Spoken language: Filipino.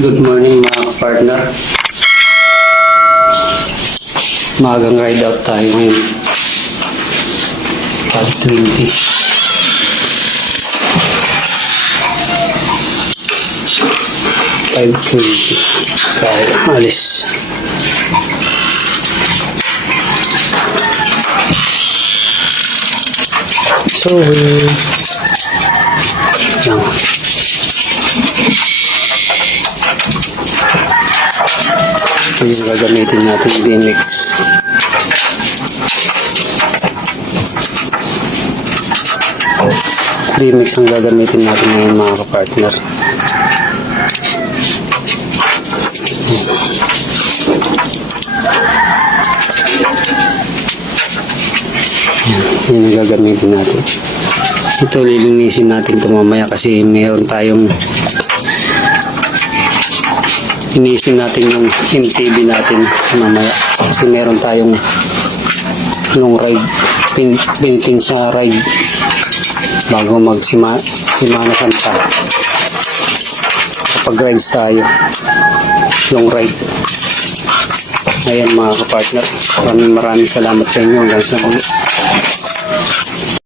Good morning mga kapartner. Magang ride out tayo ngayon. 5:20. 5:20. Kaya alis. So, yan. Ito yung gagamitin natin DMX. DMX ang gagamitin natin ngayon mga kapartner. Yan ang gagamitin natin. Ito lilinisin natin ito mamaya kasi meron tayong inisin natin yung MTB natin mamaya kasi meron tayong long ride painting sa ride bago Semana Santa kapag rides tayo long ride. Ayan mga kapartner, maraming salamat sa inyo hanggang sa muli.